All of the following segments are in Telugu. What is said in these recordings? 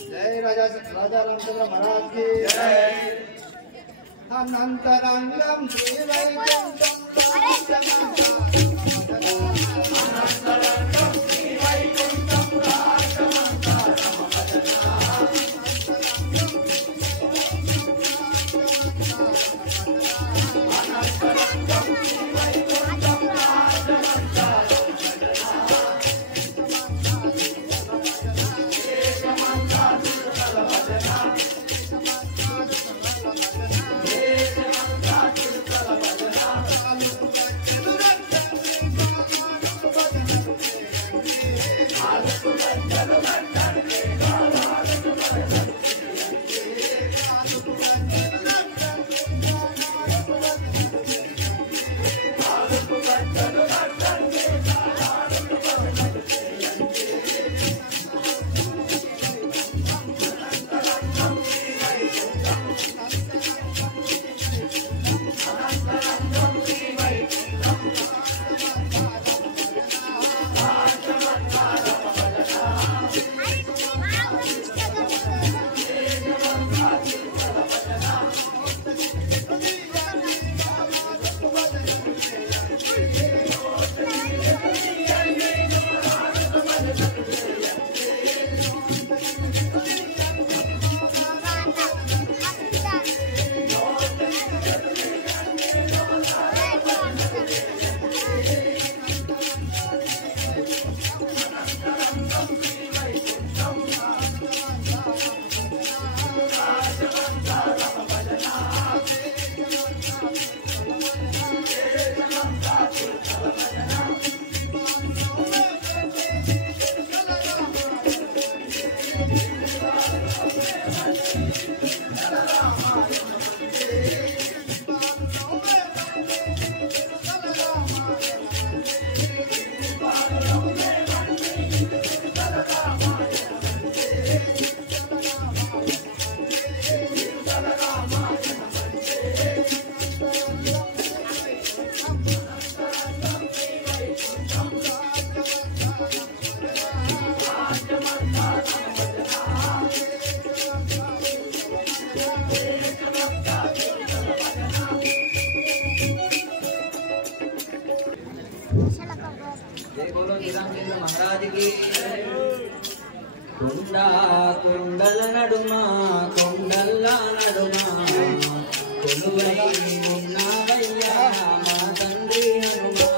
जय राजा रामचंद्र महाराज की जय। अनंतरंगम श्री वैकुंठम जय बोलो रामचंद्र महाराज की। कुंडा कुंडल नडुमा कुंडल्ला नडुमा कुलुवै उन्नावయ్యా మా తండ్రి హనుమా।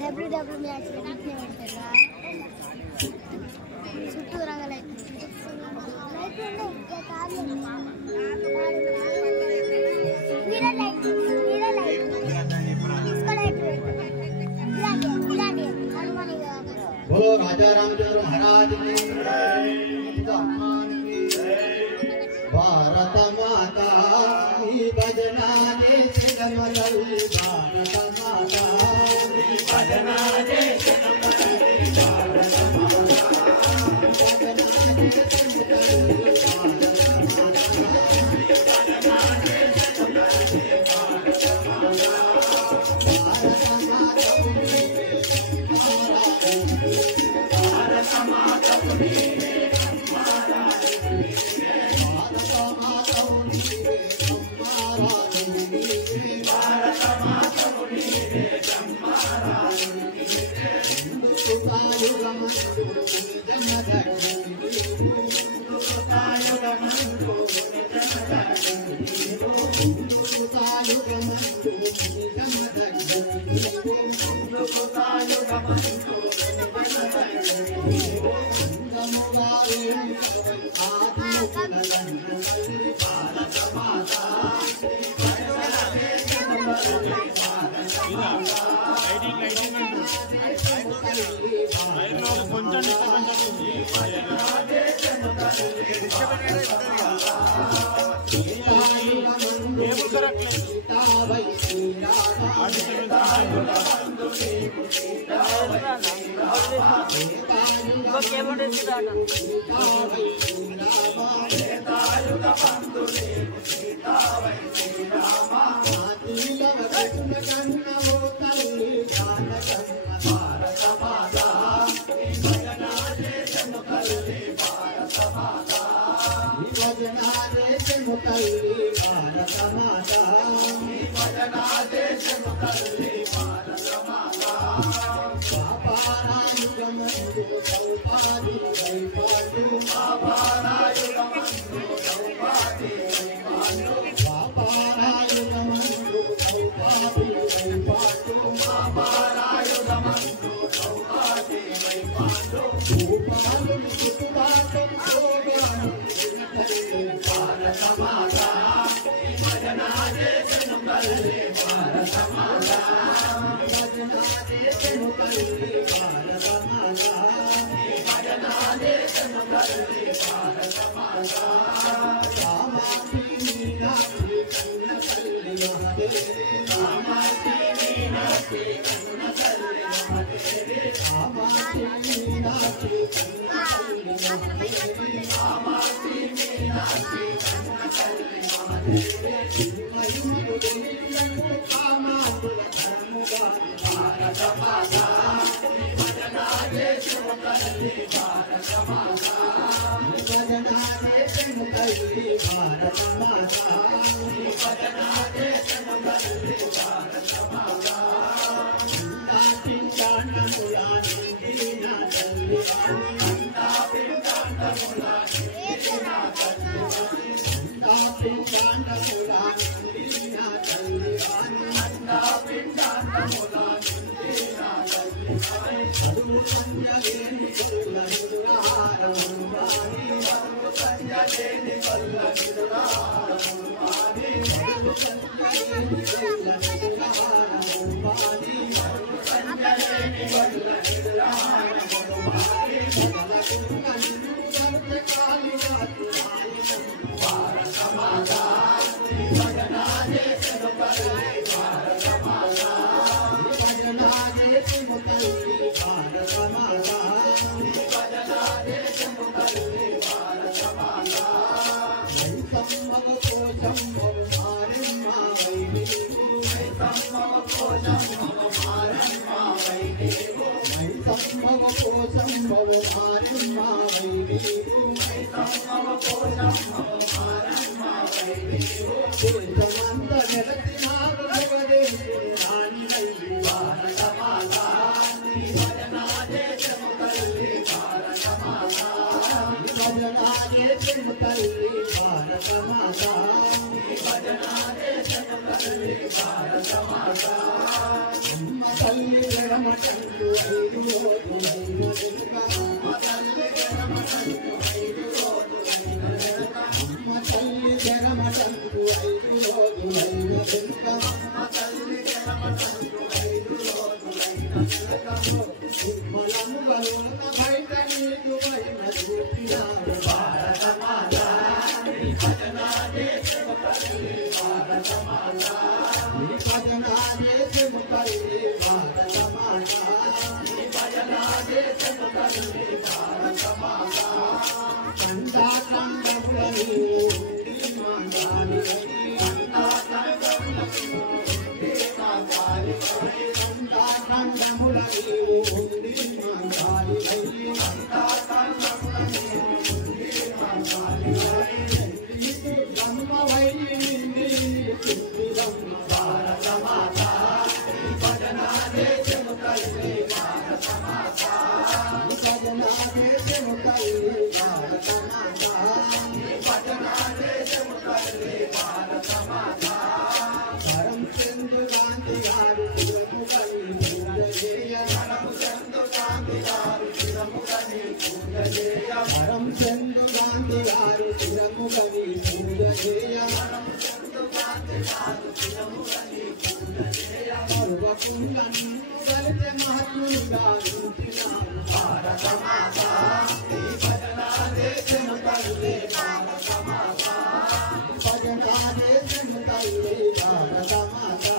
డబ్ల్యూడబ్ల్యూ మ్యాచ్ చుట్టూ రంగులు बोलो राजा रामचंद्र महाराज भारत माता भजना भारत माता भजना చదువు సంజలేని కొల్ల నిదురాహారము మాని చదువు సంజలేని కొల్ల నిదురాహారము మాని చదువు సంజలేని కొల్ల నిదురాహారము మాని చదువు సంజలేని కొల్ల నిదురాహారము మాని సకలకున్న నిన్ను గర్భ కాలిగాతు భారత మాతా భజనా చేసెను పల్లె భారత మాతా భజనా చేసెను పల్లె భారత మాతా భజనా చేసెను పల్లె భారత మాతా సమ్మవ కోశమ్మవ మారమ్మ వైదేవు సమ్మవ కోశమ్మవ మారమ్మ వైదేవు సమ్మవ కోశమ్మవ మారమ్మ వైదేవు సమ్మవ కోశమ్మవ మారమ్మ వైదేవు దేశమంత నెలసినాడు జగదేశుని రాణి తల్లి భారత మాతా భజనా చేసెను తల్లి భారత మాతా భజనా చేసెను తల్లి భారత మాతా భజనా చేసెను తల్లి భారత మాతా అమ్మ తల్లి జగమటంటు 5 రోజులైన వెనుక అమ్మ తల్లి జగమటంటు 5 రోజులైన వెనుక అమ్మ తల్లి జగమటంటు 5 రోజులైన వెనుక అమ్మ తల్లి జగమటంటు 5 రోజులైన వెనుక నిర్మలముగలోన బయట నీకు పైన చూపినాడు భారత మాతా భజనా చేసెను తల్లి భారత మాతా భజనా చేసెను తల్లి భారత మాతా భజనా చేసెను తల్లి భారత మాతా కండా కండముల నీవు ఉండి మాంగాలి కండా కండముల నీవు ఉండి మాంగాలి కండా కండముల నీవు ఉండి మాంగాలి కండా కండముల నీవు ఉండి మాంగాలి బ్రహ్మవై నిండి తుమ్మిదమ్మ భారత మాతా భజనా చేసెను తల్లి భారత మాతా భజనా చేసెను తల్లి భారత మాతా భజనా చేసెను తల్లి భారత మాతా కరం చందు గాంధీ గారు శిరముగని పూజ చేయ కరం చందు గాంధీ గారు శిరముగని పూజ చేయ కరం చందు గాంధీ గారు శిరముగని పూజ చేయ కరం చందు గాంధీ గారు శిరముగని పూజ చేయ సర్వకుండ నిన్ను కలిసే మహాత్మునిగా ఉంచినాడు భారత మాతా భజనా చేసెను తల్లి భారత మాతా భజనా చేసెను తల్లి భారత మాతా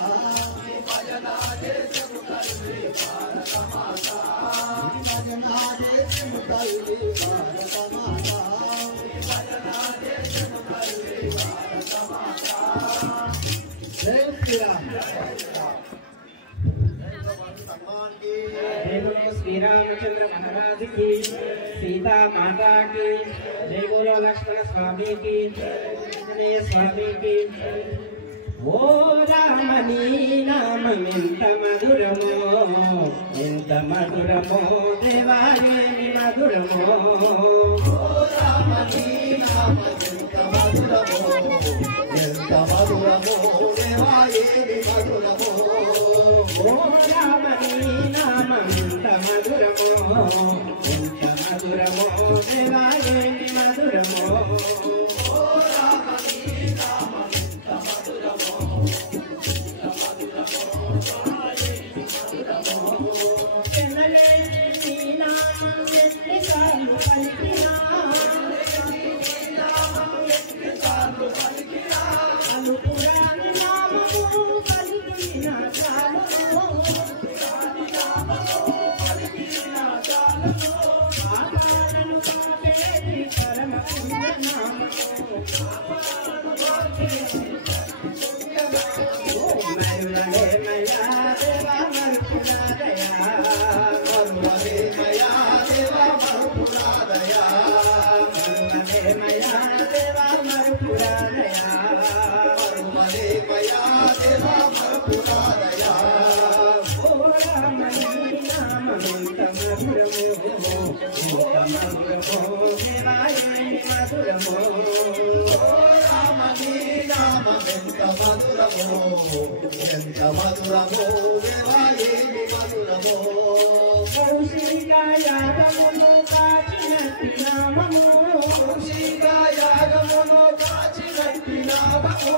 భజనా చేసెను తల్లి భారత మాతా భజనా చేసెను తల్లి భారత మాతా భజనా చేసెను తల్లి భారత మాతా జై శ్రీరామ్ भगवान की जय बोलो श्री रामचंद्र महाराज की, सीता माता की, जय बोलो लक्ष्मण स्वामी की, आंजनेय स्वामी की। ओ रामनी नाम ఎంత మధురమో ఎంత మధురమో దేవాయేమి మధురమో। ओ रामनी नाम ఎంత మధురమో ఎంత మధురమో దేవాయేమి మధురమో। ఓ రామనీ నామం ఎంత మధురమో ఎంత మధురమో దేవాయేమి మధురమో। ओ रामनी नाम ఎంత మధురమో ఎంత మధురమో దేవాయేమి మధురమో। ఎన్నలేని నీ నామం ఎన్నిసార్లు పలికినా అనుపురాని నామము పలికిన చాలును పాపాలను పాపేది పరమ పుణ్యనామము। ఓ మరులనే మయా దేవా మరుపునాదయా మరువలే మయా దేవా మరుపునాదయా మరులనే మయా దేవా మరుపునాదయా మరువలే మయా దేవా మరుపునాదయా। ఓ రామనీ నామమెంత మధురమో ఎంత మధురమో దేవాయేమి మధురమో। ఓ రామనీ నామమెంత మధురమో మధురమో ఎంత మధురమో దేవా ఏమి మధురమో కౌశికా యాగమును కాచినట్టి నామము కౌశికా యాగమును కాచినట్టి నామము